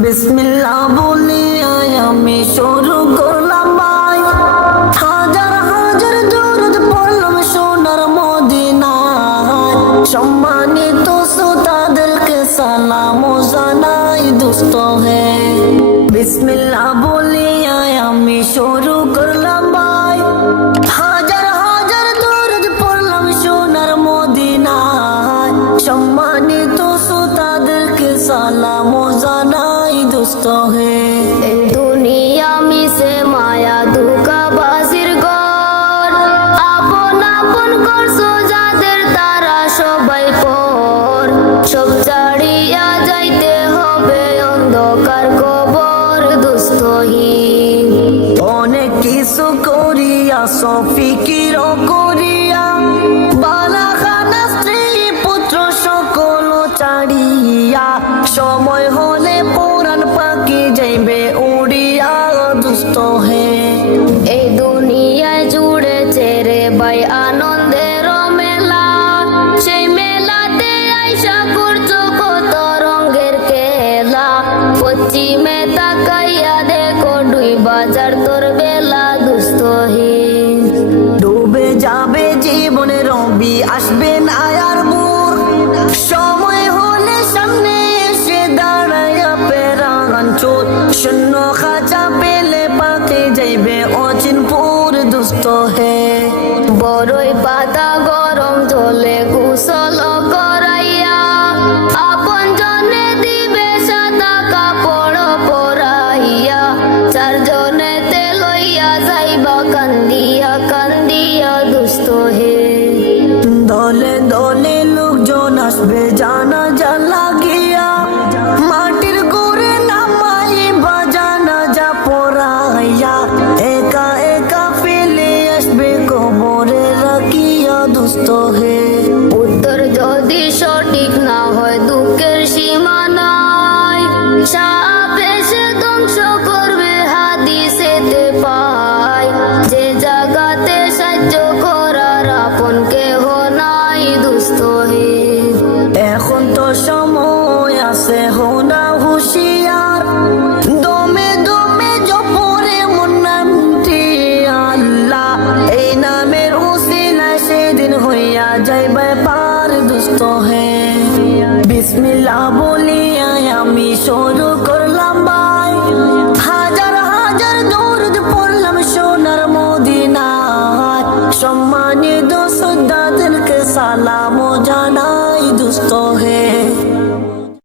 বিসমিল্লাহ বলে আমি শুরু করলাম ভাই, হাজার হাজার দরুদ পড়লাম সোনার মদিনায়। সম্মানিত শ্রোতাদেরকে সালাম জানাই দোস্ত হে। বিসমিল্লাহ বলে আমি শুরু করলাম ভাই, হাজার হাজার দরুদ পড়লাম সোনার মদিনায়। সম্মানিত শ্রোতাদেরকে সালাম জানাই দোস্ত হে। দুনিয়া মিশে মায়া ধোঁকাবাজির ঘর, আপন আপন করছো যাদের তারা সবাই পর। সব ছাড়িয়া যাইতে হবে অন্ধকার কবর দুস্থহীন। অনেক কিছু করিয়া ফিকির করিয়া, বালাখানা স্ত্রী পুত্র সকল ছাড়িয়া, সময় হলে পুরাণ পাখি যাইবে উড়িয়া দুস্থ হে। এই দুনিয়ায় জুড়েছে রে ভাই আনন্দের মেলা, সেই মেলাতে আইসা করছো কত রঙের খেলা। পশ্চিমে তাকাইয়া দেখো দুই বাজার তোর বেলা দুস্থহীন। ডুবে যাবে জীবনে রবি আসবে না আর মোর, সময় হলে সামনে এসে দাঁড়াইয়া পেরান চোর। শূন্য খাঁচা পেলে পাকে যাইবে অচিনপুর দুস্থ হে। বড়ই পাতা গরম জলে গোসল করাইয়া, আপন জনে দিবে সাদা কাপড় পরাইয়া। চারজনেতে লইয়া যাইবা কান্দিয়া কান্দিয়া দুস্থ হে। দলে দলে লোকজন আসবে জানাজা লাগিয়া, মাটির করে নামাই বা জানাজা পড়াইয়া। একা একা ফেলে আসবে কবরে রাখিয়া দুস্থ হে। উত্তর যদি সঠিক না হয় দুঃখের সীমা নাই, সাপ এসে ধ্বংস করবে হাদিসেতে পাই। যে জায়গাতে সাহায্য করার আপন কেহ নাই দুস্থ হে। এখন তো সময় আছে হোনা হুশিয়ার, দমে দমে জপরে মন নামটি আল্লাহ। এই নামের উসিলায় সেদিন হইয়া যাইবে পার দুস্থ হে। বিসমিল্লাহ বলিয়া আমি শুরু